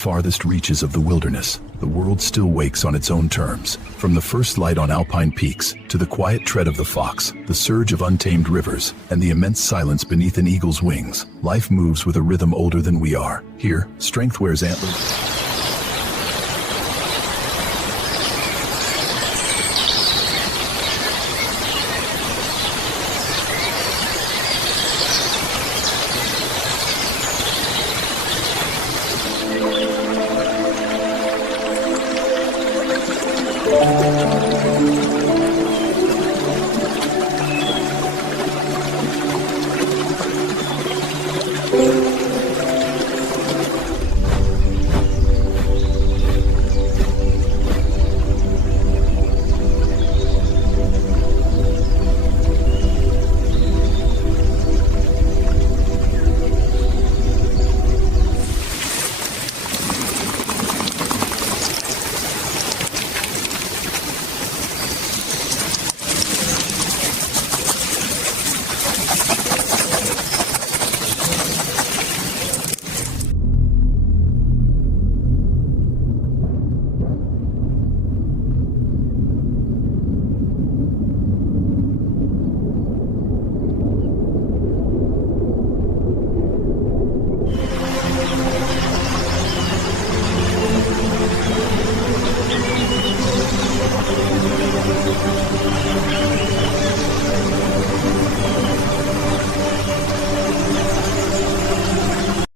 farthest reaches of the wilderness, the world still wakes on its own terms. From the first light on alpine peaks, to the quiet tread of the fox, the surge of untamed rivers, and the immense silence beneath an eagle's wings, life moves with a rhythm older than we are. Here, strength wears antlers.